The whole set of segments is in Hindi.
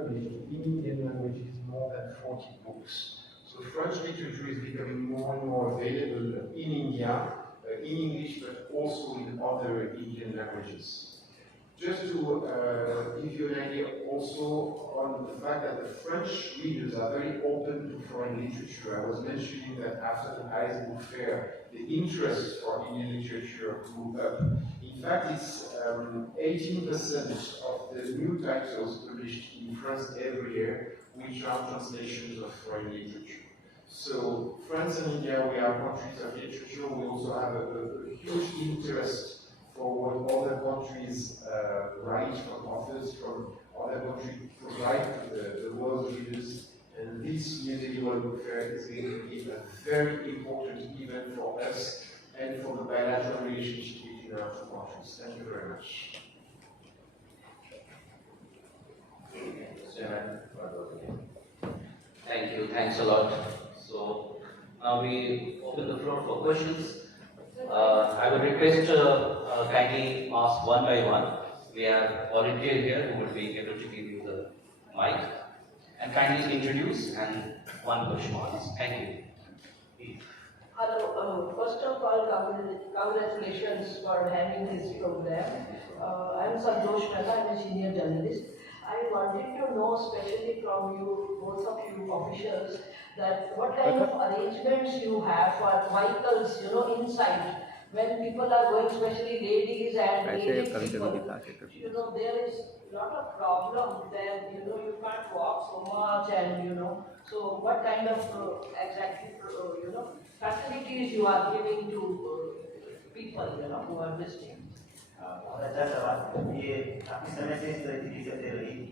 published in Indian languages more than 40 books. So French literature is becoming more and more available in India, in English, but also in other Indian languages. Just to give you an idea also on the fact that the French readers are very open to foreign literature. I was mentioning that after the Paris Book Fair, the interest for Indian literature grew up. In fact, it's 18% of the new titles published in France every year, which are translations of foreign literature. So France and India, we are countries of literature. We also have a huge interest for what other countries write, from authors from other countries provide to the world readers. And this Medieval Book Fair is going to be a very important event for us and for the bilateral relationship between our two countries. Thank you very much. Thank you. Thanks a lot. So now we open the floor for questions. I would request kindly ask one by one. We have volunteers here who will be able to give you the mic. And kindly introduce and one question, please. Thank you. Hello. First of all, congratulations for having this program. I'm Santosh Mehta. I'm a senior journalist. I wanted to know, especially from you, both of you officials, that what kind of arrangements you have for vehicles, inside. When people are going, especially ladies and aged people, there is a lot of problem there, you can't walk so much and, so what kind of exactly, facilities you are giving to people, who are visiting? अच्छा सवाल ये काफी समय से इस तरह की चीजें चल रही थी।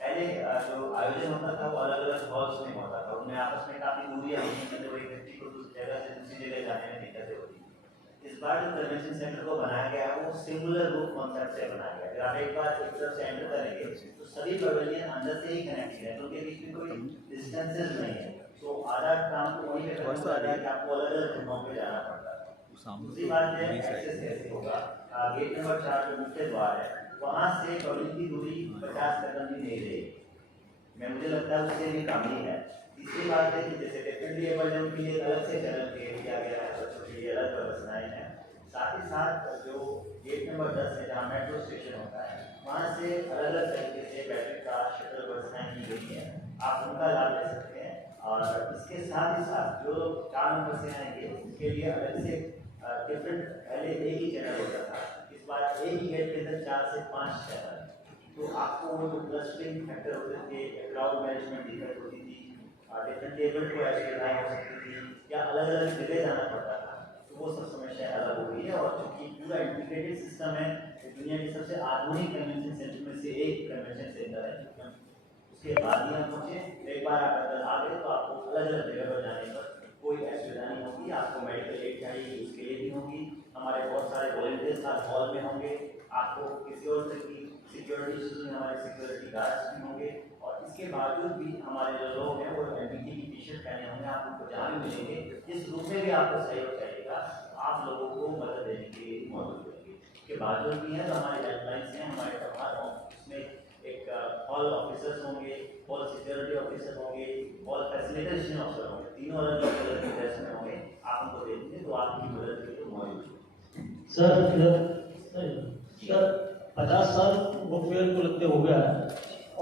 पहले जो आयोजन होता था वो अलग अलग हॉल्स में होता था, उनमें आपस में काफी दूरियां होती थी, तो एक व्यक्ति को दूसरी जगह से दूसरी जगह जाने में दिक्कतें होती थी। इस बार जो कन्वेंशन सेंटर को बनाया गया है वो सिंगुलर रूफ कॉन्सेप्ट से बनाया गया है। अगर आप एक बार एक तरफ से एंटर करेंगे तो सभी पवेलियन अंदर से ही कनेक्टेड है, तो उनके बीच में कोई डिस्टेंसेस नहीं है, तो आधा काम तो वहीं पे करना पड़ता है कि आपको अलग अलग जगहों पे जाना पड़ता है। दूसरी बात है एक्सेस कैसे होगा। गेट नंबर 4 जो मुख्य द्वार है वहाँ से पब्लिक की दूरी 50 कदम भी नहीं रहेगी, मुझे लगता है उससे भी कम ही है। तीसरी बात है कि जैसे डेफिनेटली एबल्ड के लिए अलग से चैनल क्रिएट किया गया है, बच्चों के लिए अलग व्यवस्थाएं हैं। साथ ही साथ जो गेट नंबर 10 है जहाँ मेट्रो स्टेशन होता है वहाँ से अलग अलग तरीके से बैटरी कार शटल व्यवस्थाएं की गई हैं, आप उनका लाभ ले सकते हैं। और इसके साथ ही साथ जो लोग 4 नंबर से आएंगे उनके लिए अलग से डिफरेंट, पहले एक ही चैनल होता था, इस बार एक ही गेट के अंदर 4 से 5 चैनल, तो आपको वो जो क्लस्टरिंग फैक्टर होते थे, क्राउड मैनेजमेंट दिक्कत होती थी, डिफरेंट टेबल को ऐसे लाइन हो सकती थी या अलग अलग जगह जाना पड़ता था, तो वो सब समस्या अलग हो गई है। और चूँकि पूरा इंटीग्रेटेड सिस्टम है, दुनिया की सबसे आधुनिक कन्वेंशन सेंटर में से एक कन्वेंशन सेंटर है, उसके बाद ही हम पहुँचे। एक बार आप अगर आ गए तो आपको अलग अलग जगह पर जाने पर कोई असुविधा नहीं होगी। आपको मेडिकल एड चाहिए उसके लिए भी होगी, हमारे बहुत सारे वॉलंटियर्स साथ हॉल में होंगे, आपको किसी और तरह की सिक्योरिटी इश्यूज में हमारे सिक्योरिटी गार्ड्स भी होंगे। और इसके बावजूद भी हमारे जो लोग हैं वो एनबीटी की टी शर्ट पहने होंगे, आप उनको जहाँ भी मिलेंगे जिस रूप में भी आपको सहयोग चाहिएगा आप लोगों को मदद देने के लिए मौजूद रहेंगे। इसके बावजूद भी है तो हमारे हेल्पलाइंस हैं, हमारे तबार उसमें एक हॉल ऑफिसर्स होंगे, हॉल सिक्योरिटी ऑफिसर होंगे, हॉल फैसिलिटेशन ऑफिसर होंगे, तीनों अलग अलग ड्रेस में होंगे, आप उनको दे देंगे तो आपकी मदद के लिए मौजूद है। सर 50 साल बुक फेयर को लगते हो गया है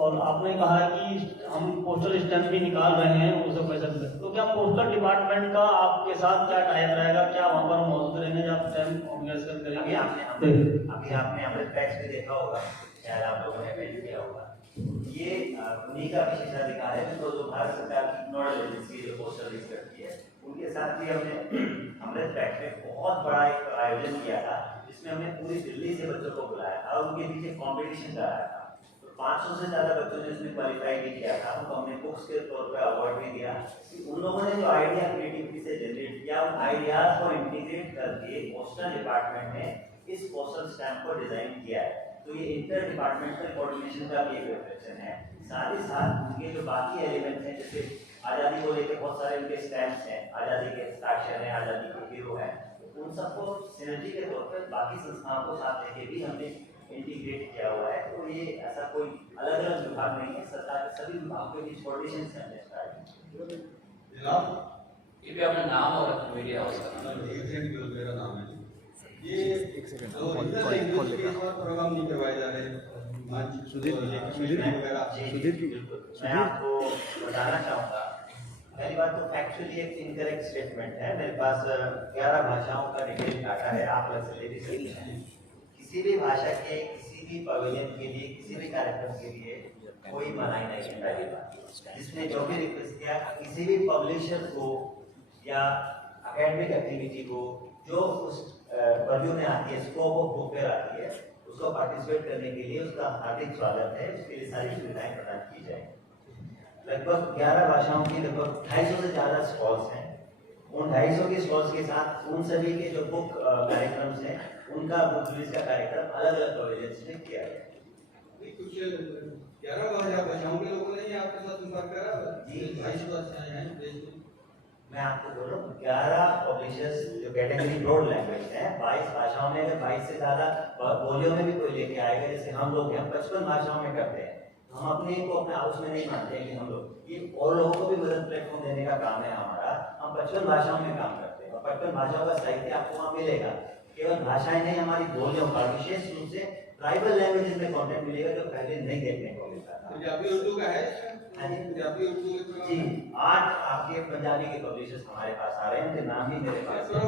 और आपने कहा है कि हम पोस्टल स्टैंप भी निकाल रहे हैं वो सब पैसा, तो क्या पोस्टल डिपार्टमेंट का आपके साथ क्या टाइप रहेगा, क्या वहाँ पर मौजूद रहेंगे जब स्टैंप ऑर्गेनाइज करेंगे? अभी आपने अमृत पैक्स में देखा होगा, शायद आप लोगों ने पहले किया होगा, ये उन्हीं का विशेषाधिकार है तो जो भारत सरकार की नोडल एजेंसी जो पोस्टल रिलीज करती है उनके साथ भी हमने अमृत पैक्स में बहुत बड़ा एक आयोजन किया था जिसमें हमने पूरी दिल्ली से बच्चों को बुलाया था और उनके पीछे कॉम्पिटिशन कराया था। 500 से ज़्यादा बच्चों ने इसमें क्वालिफाई भी किया था, उनको हमने बुक्स के तौर पे अवार्ड भी दिया। उन लोगों ने जो आइडिया क्रिएटिविटी से जनरेट किया उन आइडियाज को इंटीग्रेट करके पोस्टल डिपार्टमेंट ने इस पोस्टल स्टैम्प को डिजाइन किया है, तो ये इंटर डिपार्टमेंटल कोऑर्डिनेशन का भी एक रिफ्लेक्शन है। साथ ही साथ उनके जो बाकी एलिमेंट्स हैं जैसे आज़ादी को लेकर बहुत सारे उनके स्टैम्प्स हैं, आज़ादी के हस्ताक्षर हैं, आज़ादी के हीरो हैं, उन सबको सिनर्जी के तौर पर बाकी संस्थाओं को साथ लेके भी हमने इंटीग्रेट किया हुआ है। तो ये ऐसा कोई अलग अलग विभाग नहीं है, सरकार के सभी विभागों के बीच कोऑर्डिनेशन से हमने स्टार्ट ये भी अपना नाम और मीडिया हाउस का नाम। मेरा नाम है ये प्रोग्राम नहीं करवाए जा रहे। सुधीर जी, मैं आपको बताना चाहूँगा, पहली बात तो फैक्चुअली एक इनकरेक्ट स्टेटमेंट है। मेरे पास 11 भाषाओं का डिटेल डाटा है, आप अलग से ले भी सकते हैं। किसी भी भाषा के किसी भी पवेलियन के लिए, किसी भी कार्यक्रम के लिए कोई मनाही नहीं है। पहली बात, जिसने जो भी रिक्वेस्ट किया, किसी भी पब्लिशर को या एकेडमिक एक्टिविटी को जो उस पर्व्यू में आती है, स्कोप ऑफ बुक में आती है, उसको पार्टिसिपेट करने के लिए उसका हार्दिक स्वागत है। उसके लिए सारी सुविधाएं प्रदान की जाएंगी। लगभग 11 भाषाओं की लगभग 250 से ज़्यादा स्टॉल्स हैं। उन 250 के स्टॉल्स के साथ उन सभी के जो बुक कार्यक्रम हैं, उनका बुक रिलीज का कार्यक्रम अलग अलग प्रोविजन्स में किया गया है। कुछ 11 भाषाओं के लोगों ने आपके साथ संपर्क करा जी, 250 भाषाएं हैं देश में। मैं आपको बोल रहा हूँ 11 पब्लिशर्स जो कैटेगरी ब्रॉड लैंग्वेज है, 22 भाषाओं में, अगर 22 से ज़्यादा बोलियों में भी कोई लेके आएगा, जैसे हम लोग हैं 55 भाषाओं में करते हैं, हम अपने को अपने हाउस में नहीं मानते हैं कि हम लोग, ये और लोगों को भी मदद प्लेटफॉर्म देने का काम है हमारा। हम 55 भाषाओं में काम करते हैं और 55 भाषाओं का साहित्य आपको वहाँ मिलेगा। केवल भाषाएं नहीं, हमारी बोलियों का, विशेष रूप से ट्राइबल लैंग्वेजेस में कंटेंट मिलेगा जो पहले नहीं देखने को मिलता था। पंजाबी उर्दू का है, पंजाबी उर्दू जी, 8 आपके पंजाबी के पब्लिशर्स हमारे पास आ रहे हैं, उनके नाम भी मेरे पास है।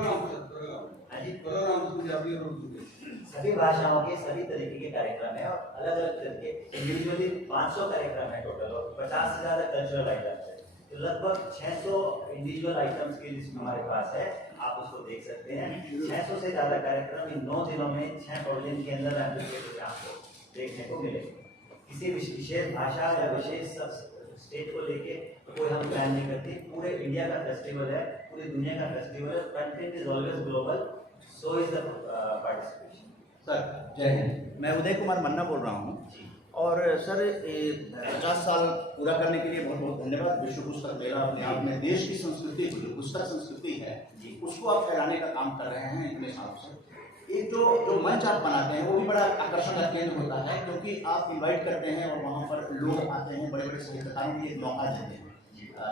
सभी भाषाओं के सभी तरीके के कार्यक्रम है और अलग अलग तरीके, इंडिविजुअली 500 कार्यक्रम है टोटल और 50 से ज्यादा कल्चरल आइटम्स है। तो लगभग 600 इंडिविजुअल आइटम्स की लिस्ट हमारे पास है, आप उसको देख सकते हैं। 600 से ज्यादा कार्यक्रम इन 9 दिनों में 6 पवेलियन के अंदर आपको देखने को मिलेगा। किसी विशेष भाषा या विशेष स्टेट को लेके कोई हम प्लान नहीं करते। पूरे इंडिया का फेस्टिवल है, पूरी दुनिया का फेस्टिवल है। Content is always global, so is the participation. Sir जय हिंद, मैं उदय कुमार मन्ना बोल रहा हूँ। और सर 50 साल पूरा करने के लिए बहुत बहुत धन्यवाद। विश्व पुस्तक मेला अपने आप में देश की संस्कृति, जो पुस्तक संस्कृति है, उसको आप फैलाने का काम कर रहे हैं इतने सालों से। एक जो मंच आप बनाते हैं वो भी बड़ा आकर्षण का केंद्र होता है, क्योंकि आप इनवाइट करते हैं और वहाँ पर लोग आते हैं, बड़े बड़े साहित्यकारों के लिए मौका देते हैं,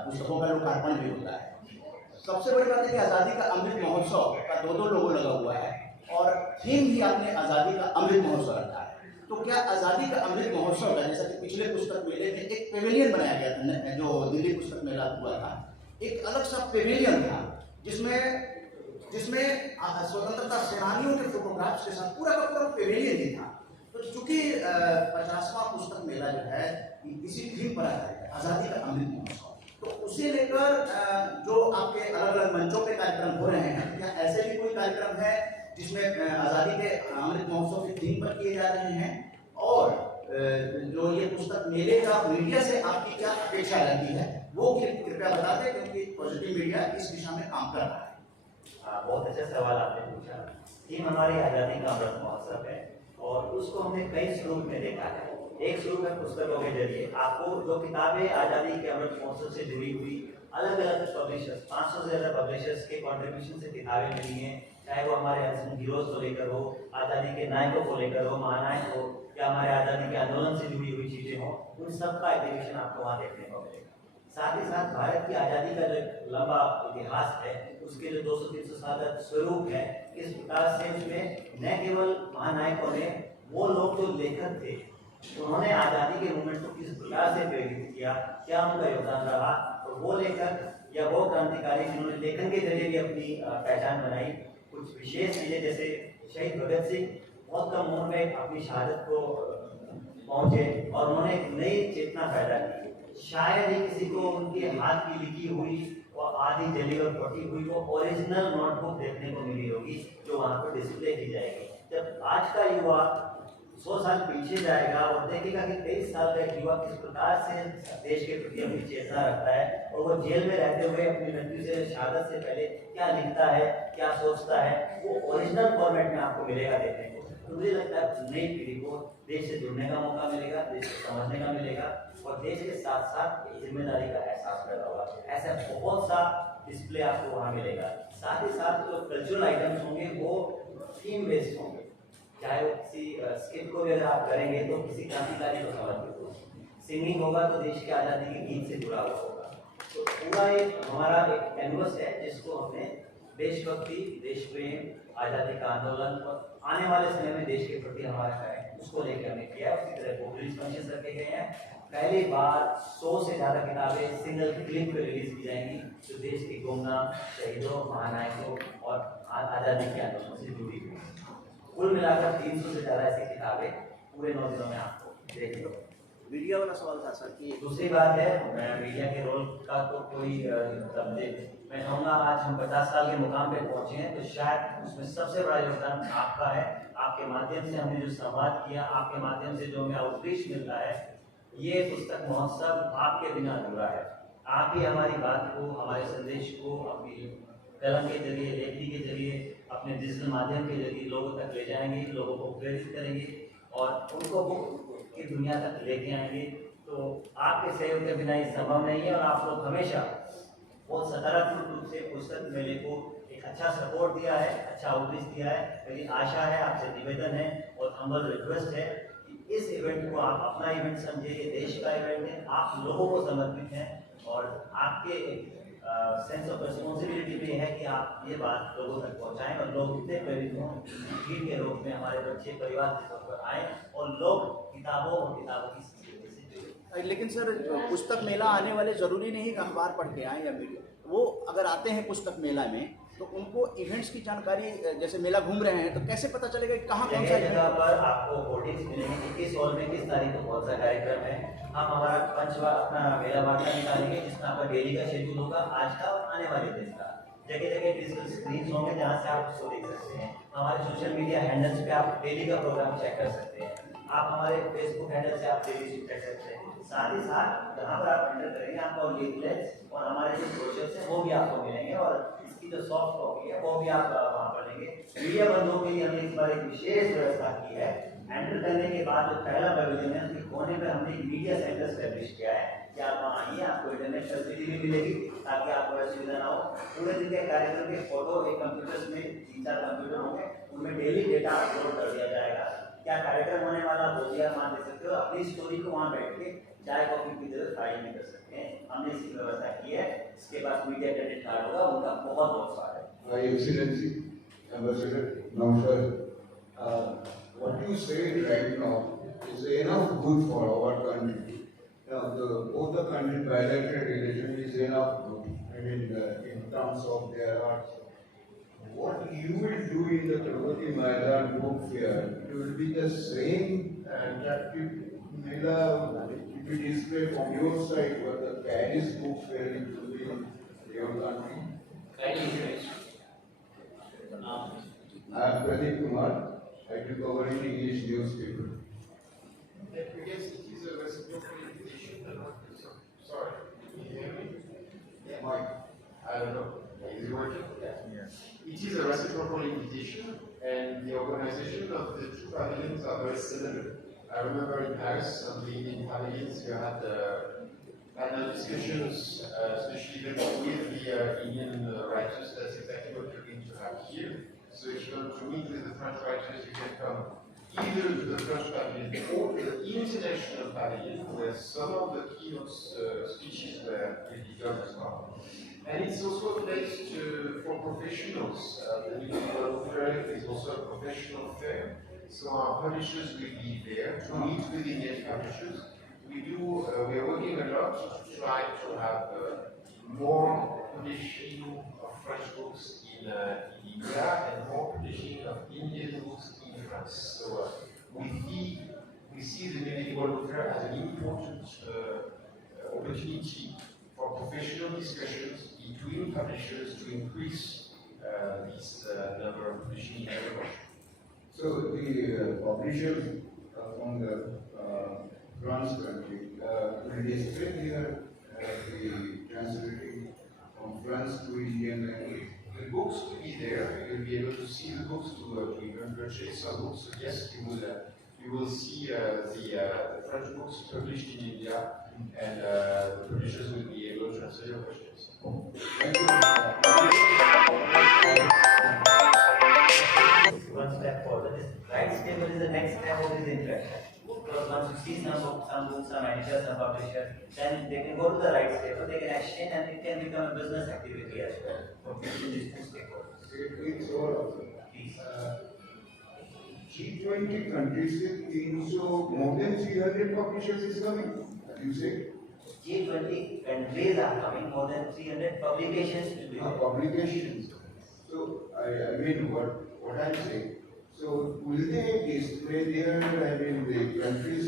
पुस्तकों का लोकार्पण भी होता है। सबसे बड़ी बात है कि आज़ादी का अमृत महोत्सव का 2-2 लोगो लगा हुआ है और थीम भी आपने आज़ादी का अमृत महोत्सव रखा है। तो क्या आज़ादी का अमृत महोत्सव का, जैसा कि पिछले पुस्तक मेले में एक पेविलियन बनाया गया था, जो दिल्ली पुस्तक मेला हुआ था, एक अलग सा पेविलियन था जिसमें स्वतंत्रता सेनानियों के फोटोग्राफ्स के साथ पूरा का पूरा पेविलियन ही था। तो चूंकि 50वां पुस्तक मेला जो है इसी थीम पर आता है, आज़ादी का अमृत महोत्सव, तो उसे लेकर जो आपके अलग अलग मंचों पे कार्यक्रम हो रहे हैं, क्या ऐसे भी कोई कार्यक्रम है जिसमें आज़ादी के अमृत महोत्सव की थीम पर किए जा रहे हैं? और जो ये पुस्तक मेले का मीडिया से आपकी क्या अपेक्षा रहती है, वो कृपया बता दें, क्योंकि पॉजिटिव मीडिया इस दिशा में काम कर रहा है। बहुत अच्छा सवाल आपने पूछा। थीम हमारी आज़ादी का अमृत महोत्सव है और उसको हमने कई स्वरूप में देखा है। एक स्वरूप है पुस्तकों के जरिए, आपको जो किताबें आज़ादी के अमृत महोत्सव से जुड़ी हुई अलग अलग पब्लिशर्स, 500 से ज़्यादा पब्लिशर्स के कंट्रीब्यूशन से किताबें मिली हैं, चाहे वो हमारे अनसंग हीरोज को लेकर हो, आज़ादी के नायकों को लेकर हो, महानायक हो, या हमारे आज़ादी के आंदोलन से जुड़ी हुई चीज़ें हो, उन सब का एग्जीबिशन आपको वहाँ देखने को मिलेगा। साथ ही साथ भारत की आज़ादी का जो लंबा इतिहास है, उसके जो 200-300 साल का स्वरूप है, इस प्रकार से उसमें न केवल महानायकों ने, वो लोग जो लेखक थे, उन्होंने आज़ादी के मूवमेंट को किस प्रकार से प्रेरित किया, क्या उनका योगदान रहा, और वो लेखक या वो क्रांतिकारी जिन्होंने लेखन के जरिए भी अपनी पहचान बनाई। कुछ विशेष चीज़ें, जैसे शहीद भगत सिंह बहुत कम उम्र में अपनी शहादत को पहुँचे और उन्होंने एक नई चेतना पैदा की। शायद ही किसी को उनके हाथ की लिखी हुई और आधी जली और फटी हुई वो ओरिजिनल नोटबुक देखने को मिली होगी, जो वहाँ पर डिस्प्ले की जाएगी। जब आज का युवा 100 साल पीछे जाएगा और देखेगा कि 23 साल का एक युवा किस प्रकार से देश के प्रति अपनी चेतना रखता है, और वो जेल में रहते हुए अपनी मृत्यु से, शहादत से पहले क्या लिखता है, क्या सोचता है, वो ओरिजिनल फॉर्मेट में आपको मिलेगा देखने को। तो मुझे लगता है नई पीढ़ी को देश से जुड़ने का मौका मिलेगा, देश को समझने का मिलेगा, और देश के साथ साथ जिम्मेदारी का एहसास पैदा होगा। ऐसा बहुत सा डिस्प्ले आपको वहाँ मिलेगा। साथ ही साथ जो कल्चरल आइटम्स होंगे वो थीम बेस्ड होंगे, चाहे वो किसी स्किट को भी अगर आप करेंगे तो किसी क्रांतिकारी को समर्पित हो, सिंगिंग होगा तो देश की आज़ादी के गीत से जुड़ा हुआ होगा। तो पूरा एक हमारा एक कैनवस है जिसको हमने देशभक्ति, देश प्रेम, आज़ादी का आंदोलन और आने वाले समय में देश के प्रति हमारा क्या है उसको लेकर हमने किया है। उसी तरह पोर्ट्रेट्स फंक्शन रखे गए हैं। पहली बार 100 से ज़्यादा किताबें सिंगल क्लिक पे रिलीज की जाएंगी जो देश के गुमनाम शहीदों, महानायकों और आज़ादी के आंदोलन से जुड़ी हुई। कुल मिलाकर 300 से ज़्यादा ऐसी किताबें पूरे 9 दिनों में आपको देखने को। मीडिया वाला सवाल था सर कि दूसरी बात है, मैं मीडिया के रोल का तो कोई मतलब मैं कहूँगा आज हम 50 साल के मुकाम पे पहुँचे हैं तो शायद उसमें सबसे बड़ा योगदान आपका है। आपके माध्यम से हमने जो संवाद किया, आपके माध्यम से जो हमें आउटरीच मिल रहा है, ये पुस्तक महोत्सव आपके बिना अधूरा है। आप ही हमारी बात को, हमारे संदेश को अपनी कलम के जरिए, लेखनी के जरिए, अपने डिजिटल माध्यम के जरिए लोगों तक ले जाएंगे, लोगों को प्रेरित करेंगे और उनको की दुनिया तक लेके आएंगे। तो आपके सहयोग के बिना ये संभव नहीं है और आप लोग हमेशा बहुत सकारात्मक रूप से पुस्तक मेले को एक अच्छा सपोर्ट दिया है, अच्छा आउटरीच दिया है। मेरी आशा है, आपसे निवेदन है और हम्बल रिक्वेस्ट है कि इस इवेंट को आप अपना इवेंट समझिए। ये देश का इवेंट है, आप लोगों को समर्पित हैं और आपके सेंस ऑफ रिस्पॉन्सिबिलिटी भी है कि आप ये बात लोगों तक पहुंचाएं और लोग इतने प्रेरित हों, भीड़ के रूप में हमारे बच्चे परिवार के तौर पर आए और लोग किताबों और किताबों की संस्कृति से जुड़े। लेकिन सर पुस्तक मेला आने वाले ज़रूरी नहीं कि अखबार पढ़ के आएँ या मीडिया, वो अगर आते हैं पुस्तक मेला में तो उनको इवेंट्स की जानकारी, जैसे मेला घूम रहे हैं तो कैसे पता चलेगा कि कहाँ कौन सा जगह पर आपको होर्डिंग्स मिलेंगे कि किस हॉल में किस तारीख को कौन सा कार्यक्रम है। हम हमारा पंचवार अपना मेला वार्ता निकालेंगे जिसमें आपका डेली का शेड्यूल होगा, आज का और आने वाले दिन का। जगह जगह डिजिटल स्क्रीन होंगे जहाँ से आप उसको देख सकते हैं। हमारे सोशल मीडिया हैंडल्स पे आप डेली का प्रोग्राम चेक कर सकते हैं। आप हमारे फेसबुक हैंडल से आप डेली चेक कर सकते हैं। साथ ही साथ जहाँ पर आप एंटर करेंगे आपको लीफलेट्स और हमारे जो ब्रोशर्स हैं वो भी आपको मिलेंगे और इसकी जो सॉफ्ट कॉपी है वो भी आप वहाँ पर लेंगे। मीडिया बंधुओं के लिए हमने इस बार एक विशेष व्यवस्था की है। एंटर करने के बाद जो पहला पैविलियन है उसके कोने पर हमने एक मीडिया सेंटर स्टैब्लिश किया है कि आप वहाँ आइए, आपको इंटरनेट फैसिलिटी भी मिलेगी ताकि आपको असुविधा ना हो। पूरे दिन के कार्यक्रम के फोटो एक कंप्यूटर में 3-4 कंप्यूटर होंगे, उनमें डेली डेटा अपलोड कर दिया जाएगा। क्या कार्यक्रम होने वाला वो भी आप वहाँ देख सकते हो। अपनी स्टोरी को वहाँ बैठ के चाय कॉफी की जरूरत फाइल में कर सकते हैं। हमने इसकी व्यवस्था की है। इसके बाद मीडिया क्रेडिट कार्ड होगा, उनका बहुत बहुत स्वागत है। Excellency, Ambassador, namaskar. What you said right now is enough good for our country. Both the country bilateral relation is enough good. I mean, in terms of their arts. What you will do in the Pragati Maidan book fair, it will be the same attractive Mela, if you display from your side what the Paris book fair it will be in your country. I am Pradeep Kumar. I do cover in English newspaper. Yes, it is a reciprocal invitation. Sorry, can you hear me? Yeah. Mike, I don't know. Is it working? Yes. It is a reciprocal invitation, and the organization of the two pavilions are very similar. I remember in Paris, on the Indian pavilions, you had panel discussions, especially with the Indian writers. That's exactly what you're going to have here. So if you want to meet with the French writers, you can come either to the French pavilion or the international pavilion, where some of the keynote speeches will be done as well. And it's also a place for professionals. The New World Fair is also a professional fair. So our publishers will be there to meet with Indian publishers. We are working a lot to try to have more publishing of French books in India and more publishing of Indian books in France. So we see the New World Fair as an important opportunity for professional discussions between publishers to increase this number of publishing efforts. So the publishers from the France country will display here the translating from French to Indian language. The books will be there. You'll be able to see the books to even purchase some books. So yes, you will see the French books published in India, and the publishers will be able to answer your questions. Thank you. One step forward. Right step next time what is the interaction? Because once you see some books, some editor, some publisher, then they can go to the right step, so they can exchange and it can become a business activity as well for these two stakeholders. It's all Please. G20 countries से 300 more than 300 publishers is coming. You say? G20 countries are coming, more than 300 publications will be there. Publications. So I mean what I'm saying. So will they display their the countries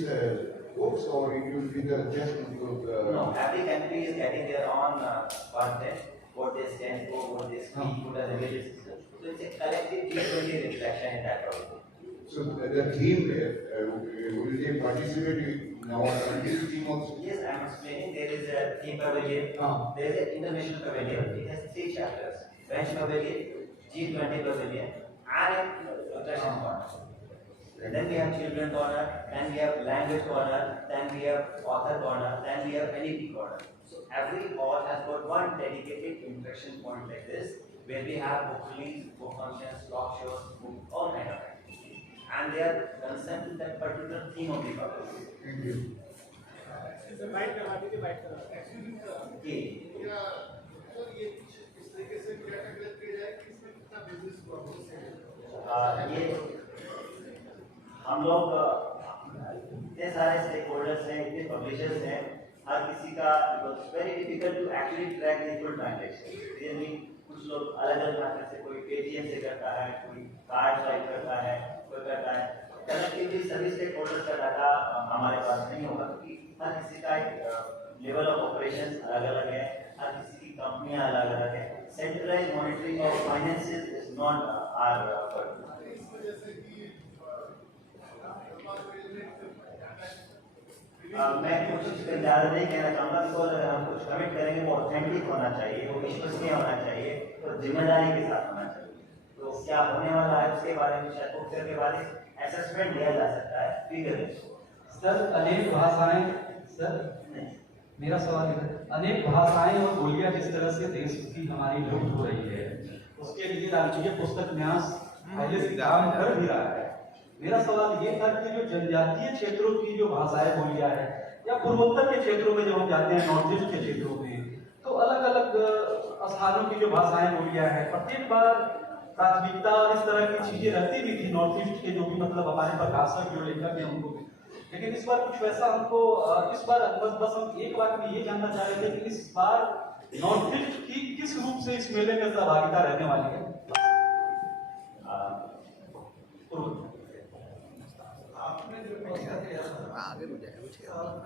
books or it will be the just No, every country is getting their own content, what they stand for, what they speak, what are the religious systems. So it's a collective G20 reflection in that way. So the team will they participate in our country's team also? Yes, I am explaining. There is a theme pavilion. There is an international pavilion. It has 3 chapters: French pavilion, G20 pavilion, and Russian corner. And then we have children corner, then we have language corner, then we have author corner, then we have NEP corner. So every hall has got one dedicated interaction point like this, where we have book release, book functions, talk shows, all kind of activities. And they are concerned with that particular theme of the public. Thank you. ये हम लोग इतने सारे स्टेक होल्डर्स हैं, इतने पब्लिशर्स हैं, हर किसी का very difficult to actually track the full transaction. Really कुछ लोग अलग अलग माध्यम से, कोई पेटीएम से करता है, कोई कार्ड स्वाइप करता है, कोई करता है। कलेक्टिवली सभी स्टेक होल्डर्स का डाटा हमारे पास नहीं होगा, क्योंकि हर किसी का एक लेवल ऑफ ऑपरेशन अलग अलग है, हर किसी की कंपनियां अलग अलग है। Centralise monitoring of finances is not our मैं कुछ इस पर ज़्यादा नहीं कहना चाहूँगा, बिकॉज अगर हम कुछ कमिट करेंगे वो ऑथेंटिक होना चाहिए, वो विश्वसनीय होना चाहिए, तो जिम्मेदारी के साथ होना चाहिए। तो क्या होने वाला है उसके बारे में शायद उपचार के बाद असेसमेंट लिया जा सकता है फिगर। सर अनेक भाषाएं, सर मेरा सवाल है, अनेक भाषाएं और बोलियां जिस तरह से देश की हमारी लुप्त हो रही है, उसके लिए राष्ट्रीय पुस्तक न्यास पहले से काम कर भी रहा है। मेरा सवाल ये था कि जो जनजातीय क्षेत्रों की जो भाषाएं बोलियां है, या पूर्वोत्तर के क्षेत्रों में जब हम जाते हैं, नॉर्थ ईस्ट के क्षेत्रों में, तो अलग अलग स्थानों की जो भाषाएं बोलियां है, प्रत्येक बार प्राथमिकता और इस तरह की चीजें रहती भी थी नॉर्थ ईस्ट के जो भी मतलब हमारे प्रकाशक जो लेखक हैं उनको भी। लेकिन इस बार कुछ वैसा हमको इस बार बस हम एक बात में ये जानना चाह रहे थे कि इस बार नॉर्थ ईस्ट की किस रूप से इस मेले में सहभागिता रहने वाली है। आपने जो प्रश्न किया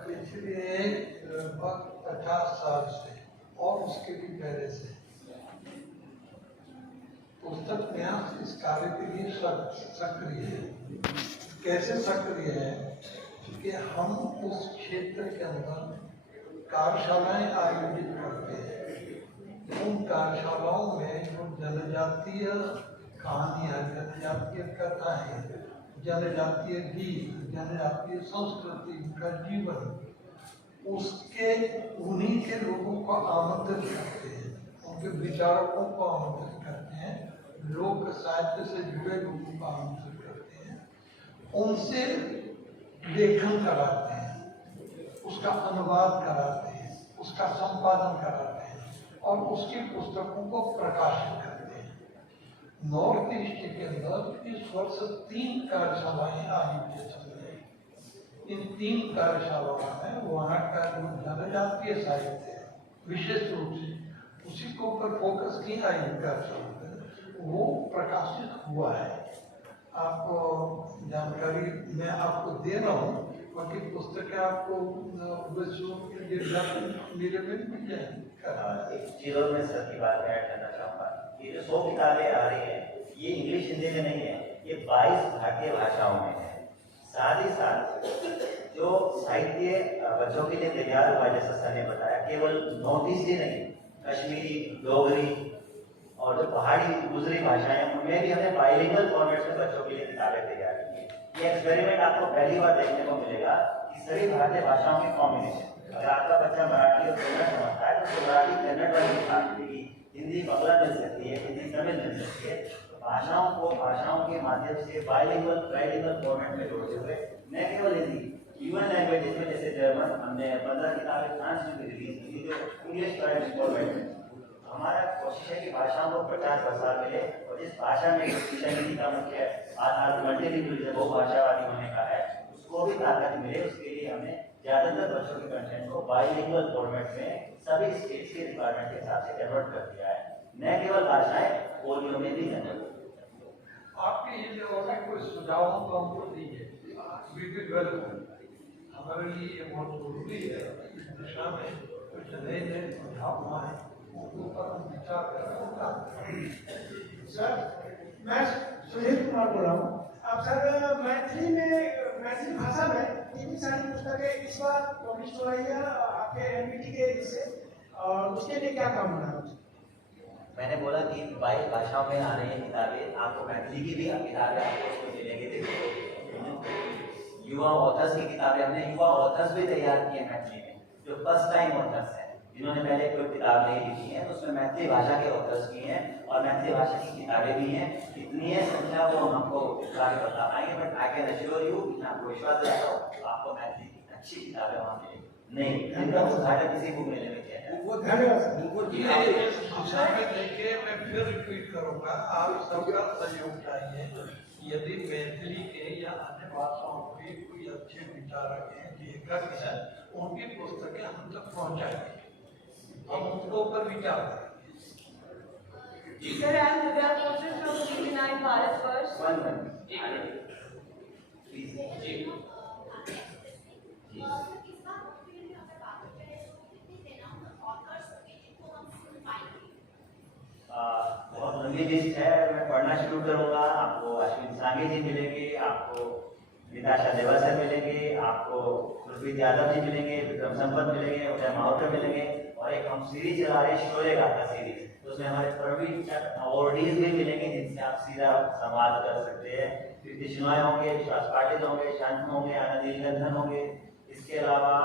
पिछले लगभग 50 साल से और उसके भी पहले से पुस्तक न्यास इस कार्य के लिए सक्रिय है। कैसे सक्रिय है कि हम उस क्षेत्र के अंदर कार्यशालाएं आयोजित करते हैं। उन कार्यशालाओं में जो जनजातीय कहानियाँ, जनजातीय कथाएं, जनजातीय गीत, जनजातीय संस्कृति, उनका जीवन, उसके उन्हीं के लोगों को आमंत्रित करते हैं, उनके विचारकों को आमंत्रित करते हैं, लोक साहित्य से जुड़े लोगों को आमंत्रित करते हैं, उनसे लेखन कराते हैं, उसका अनुवाद कराते हैं, उसका संपादन कराते हैं और उसकी पुस्तकों को प्रकाशित करते हैं। नॉर्थ ईस्ट के अंदर इस वर्ष 3 कार्यशालाएं आयोजित चल रही हैं। इन 3 कार्यशालाओं में वहाँ का जो जनजातीय साहित्य है, विशेष रूप से उसी के ऊपर फोकस किया है, कार्यशाला वो प्रकाशित हुआ है। आपको जानकारी मैं आपको दे रहा हूँ, बाकी पुस्तकें आपको मेरे में मिल जाएंगी। एक चीज़ों में सर की बात ऐड करना चाहूँगा। ये जो 100 किताबें आ रही हैं, ये इंग्लिश हिंदी में नहीं है, ये 22 भारतीय भाषाओं में है। साथ ही साथ जो साहित्य बच्चों के लिए तैयार हुआ, जैसा सर ने बताया, केवल नॉर्थ ईस्ट ही नहीं, कश्मीरी, डोगरी और जो पहाड़ी दूसरी भाषाएं, उनमें भी हमने बाइलिंगुअल फॉर्मेट में बच्चों के लिए किताबें तैयार की है। ये एक्सपेरिमेंट आपको पहली बार देखने को मिलेगा कि सभी भारतीय भाषाओं की कॉम्बिनेशन। अगर आपका बच्चा मराठी और कन्नड़ समझता है तो मराठी कन्नड़ वाली किताब मिलेगी, हिंदी बांग्ला मिल सकती है, हिंदी तमिल मिल सकती है। भाषाओं के माध्यम से बाइलिंगुअल फॉर्मेट में जोड़ते हुए न केवल हिंदी, इवन लैंग्वेजेस में जैसे जर्मन, हमने 15 किताबें फ्रांस में भी रिलीज की जो इंग्लिश करंट फॉर्मेट में। हमारा कोशिश है कि भाषाओं को प्रचार प्रसार मिले और जिस भाषा में शिक्षा नीति का मुख्य आधार मल्टीलिंगुअलिज्म बहुभाषावादी होने का है उसको भी ताकत मिले। उसके लिए हमने ज्यादातर बच्चों के कंटेंट को बाइलिंगुअल फॉर्मेट में सभी स्टेट्स के रिक्वायरमेंट के हिसाब से कन्वर्ट कर दिया है, न केवल भाषाएं बोलियों में भी कन्वर्ट। आपके ये जो है कोई सुझाव तो हमको दीजिए, हमारे लिए ये बहुत जरूरी है इस दिशा में कुछ नए सुझाव आए उनको पर हम विचार करें। सर मैं सुनील कुमार बोल रहा हूँ। अब सर मैथिली भाषा में इतनी सारी पुस्तकें इस बार पब्लिश हो रही है आपके एमपीटी के इससे, और उसके लिए क्या काम हो रहा है? मैंने बोला कि 22 भाषाओं में आ रही है किताबें, आपको मैथिली की भी किताबें आपको मिलेंगे। देखिए युवा ऑथर्स की किताबें, हमने युवा ऑथर्स भी तैयार किए मैथिली में, जो फर्स्ट टाइम ऑथर्स हैं जिन्होंने पहले कोई किताब नहीं लिखी है, तो उसमें मैथिली भाषा के ऑथर्स की हैं और मैथिली भाषा की किताबें भी हैं। कितनी है संख्या वो हमको आगे बता पाएंगे, but I can assure you, मैं आपको विश्वास दिलाता हूँ आपको मैथिली की अच्छी किताबें वहाँ मिलेंगी। नहीं इनका उद्घाटन किसी बुक मेले में किया है। वो धन्यवाद। भाषा में देखिए मैं फिर रिपीट करूंगा, आप सबका सहयोग चाहिए। यदि मैथिली के या अन्य भाषाओं के कोई अच्छे विचारक हैं, लेखक हैं, उनकी पुस्तकें हम तक पहुंचाएंगे, हम उनके ऊपर विचार करेंगे। Sir, I am Divya Kochar from TV9 Bharatvarsh. बहुत लंबी लिस्ट है, मैं पढ़ना शुरू करूंगा। आपको अश्विन सांगे जी मिलेंगे, आपको निताशा देवासर मिलेंगे, आपको गुरप्रीत यादव जी मिलेंगे, विक्रम संपत मिलेंगे, उदय माहौकर मिलेंगे, और एक हम सीरीज चला रहे हैं शोले गाथा सीरीज, तो उसमें हमारे प्रवीण अवॉर्डीज भी मिलेंगे जिनसे आप सीधा संवाद कर सकते हैं। कृति शिनॉय होंगे, विश्वास पाटिल होंगे, शांतनु होंगे, आनंद नीलकंठन होंगे। इसके अलावा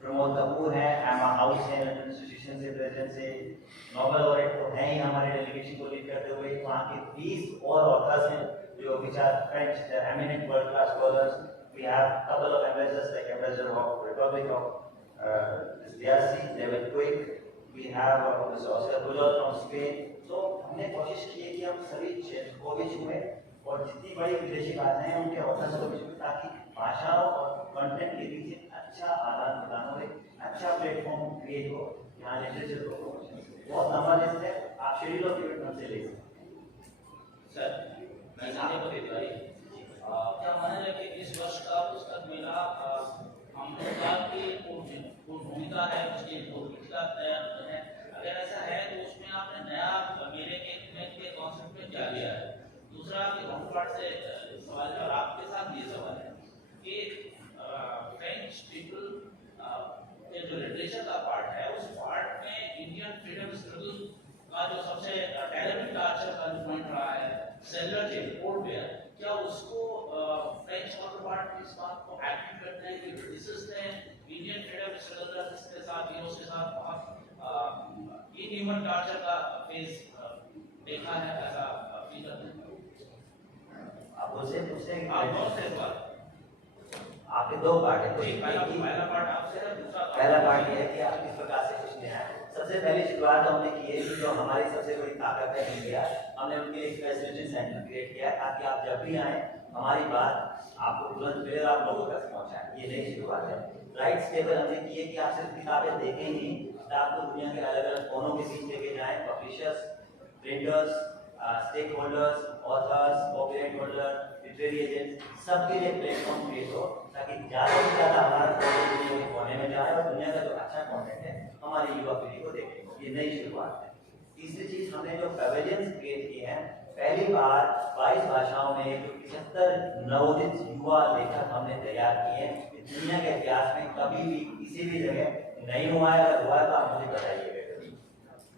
प्रमोद कपूर है, एमा हाउस है लंदन एसोसिएशन से प्रेसिडेंट से, नोबेल लॉरेट तो है ही हमारे डेलीगेशन को लीड करते हुए। वहाँ के 20 और ऑथर्स हैं जो which are French, they are eminent world class scholars. We have a couple of ambassadors like Ambassador of Republic of DRC, David Quick. We have Mr. Oscar Pujol from Spain. So हमने कोशिश की है कि हम सभी क्षेत्र को भी छुएं और जितनी बड़ी विदेशी भाषाएं हैं उनके ऑथर्स को भी छुएं, ताकि भाषाओं और कंटेंट के बीच अच्छा आदान प्रदान हो, अच्छा प्लेटफॉर्म क्रिएट हो, यहाँ लिटरेचर को बहुत लंबा लिस्ट है, आप शेड्यूल ऑफ इवेंट हमसे ले सकते हैं। सर मैं संजय पतिवारी, क्या माना जाए कि इस वर्ष का पुस्तक मेला हम सरकार की भूमिका है, उसकी भूमिका तैयार है, अगर ऐसा है तो उसमें आपने नया मेले के कॉन्सेप्ट में क्या लिया है? दूसरा पार्ट से सवाल है और आपके साथ ये सवाल है कि फ्रेंच पीपल के जो लिटरेचर का पार्ट है उस पार्ट में इंडियन फ्रीडम स्ट्रगल का जो सबसे टैलेंटेड आर्चर का जो पॉइंट रहा है सेलर जी पोर्ट वेयर, क्या उसको फ्रेंच काउंटरपार्ट इस बात को एक्टिव करते हैं कि ब्रिटिशर्स ने इंडियन फ्रीडम स्ट्रगल के साथ हीरोज के साथ बहुत इनह्यूमन टॉर्चर का फेस देखा है, ऐसा फील करते हैं? आप उससे पूछते हैं आप कौन से सवाल? आपके दो पार्ट है, पहला पार्ट आपसे है, दूसरा पहला पार्ट ये है कि आप किस प्रकार से कुछ नया है। सबसे पहली शुरुआत हमने की है कि जो हमारी सबसे बड़ी ताकत है इंडिया, हमने उनके लिए फैसिलिटेशन सेंटर क्रिएट किया ताकि आप जब भी आए हमारी बात आपको तुरंत मिले, आप लोगों तक पहुंचाएं। ये नई शुरुआत है। राइट्स टेबल हमने की है कि आप सिर्फ किताबें देखें ही, आपको दुनिया के अलग अलग कोनों के बीच लेके जाएं, publishers, printers, stakeholders, authors, copyright holder, literary agents, सबके लिए प्लेटफॉर्म क्रिएट हो ताकि ज़्यादा से ज़्यादा हमारा दुनिया के कोने में जाए और दुनिया का जो अच्छा कंटेंट है हमारी युवा पीढ़ी को देखें। ये नई शुरुआत है। तीसरी चीज, हमने जो पैवेलियंस क्रिएट किए हैं, पहली बार 22 भाषाओं में 75 नवोदित युवा लेखक हमने तैयार किए हैं। दुनिया के इतिहास में कभी भी किसी भी जगह नहीं हुआ है, अगर हुआ है तो आप मुझे बताइएगा।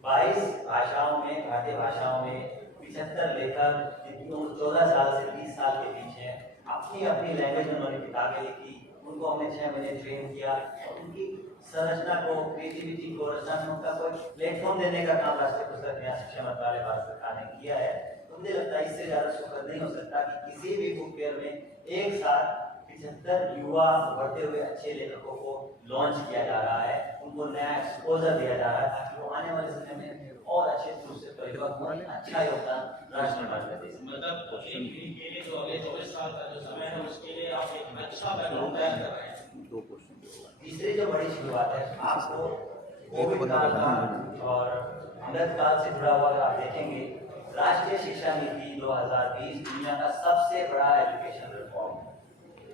22 भाषाओं में, भारतीय भाषाओं में 75 लेखक जिनकी उम्र 14 साल से 30 साल के बीच है, अपनी अपनी लैंग्वेज में उन्होंने किताबें लिखी, उनको हमने 6 महीने ट्रेन किया और उनकी संरचना को, क्रिएटिविटी को, रचनात्मकता को प्लेटफॉर्म देने का काम राष्ट्रीय पुस्तक न्यास शिक्षा मंत्रालय भारत सरकार ने किया है। तो मुझे लगता है इससे ज्यादा सुखद नहीं हो सकता कि किसी भी बुक फेयर में एक साथ 75 युवा बढ़ते हुए अच्छे लेखकों को लॉन्च किया जा रहा है, उनको नया एक्सपोजर दिया जा रहा है ताकि वो आने वाले समय में और अच्छे रूप से परिपक्व अच्छा योगदान राष्ट्र निर्माण कर दे। मतलब के लिए जो अगले 24 साल का जो समय है उसके लिए आप एक अच्छा बैकग्राउंड तैयार कर रहे हैं। तीसरी जो बड़ी शुरुआत है, आपको कोविड काल का और अमृत काल से जुड़ा हुआ अगर आप देखेंगे, राष्ट्रीय शिक्षा नीति 2020 दुनिया का सबसे बड़ा एजुकेशन रिफॉर्म है।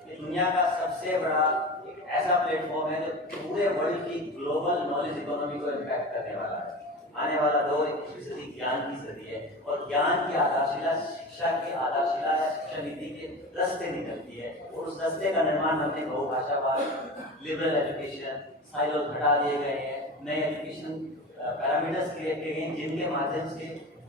ये दुनिया का सबसे बड़ा एक ऐसा प्लेटफॉर्म है जो पूरे वर्ल्ड की ग्लोबल नॉलेज इकोनॉमी को इम्पैक्ट करने वाला है। आने वाला दौर एक सदी ज्ञान की सदी है और ज्ञान की आधारशिला शिक्षा की आधारशिला या शिक्षा नीति के रास्ते निकलती है और उस रास्ते का निर्माण हमने बहुभाषावाद, लिबरल एजुकेशन, साइलोज हटा दिए गए हैं, नए एजुकेशन पैरामीटर्स क्रिएट किए गए जिनके माध्यम से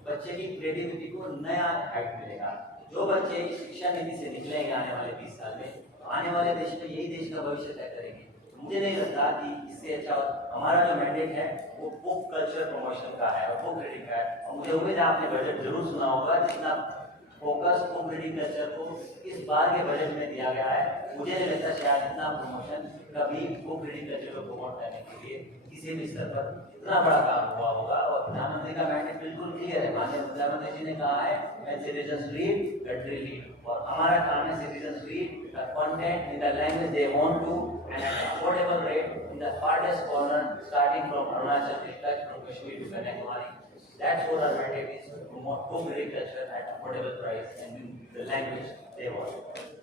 बच्चे की क्रिएटिविटी को नया हाइट मिलेगा। जो बच्चे इस शिक्षा नीति से निकलेंगे आने वाले 20 साल में, आने वाले देश में यही देश का भविष्य तय करेंगे। मुझे नहीं लगता कि इससे अच्छा हमारा जो मैंडेट है वो बुक कल्चर प्रमोशन का है और बुक रीडिंग का है। और मुझे उम्मीद है आपने बजट जरूर सुना होगा, जितना फोकस बुक रीडिंग कल्चर को इस बार के बजट में दिया गया है, मुझे नहीं लगता शायद इतना प्रमोशन कभी बुक रीडिंग कल्चर को प्रमोट करने के लिए किसी भी स्तर पर इतना बड़ा काम हुआ होगा। और प्रधानमंत्री का मैंडेट बिल्कुल क्लियर है, माननीय प्रधानमंत्री जी ने कहा है when citizens read, country lead। और हमारा काम है citizens read the content in the language they want to and at affordable rate in the farthest corner, starting from Arunachal to from Kashmir to Kanyakumari. That's what our mandate is, to promote book reading culture at affordable price and in the language they want.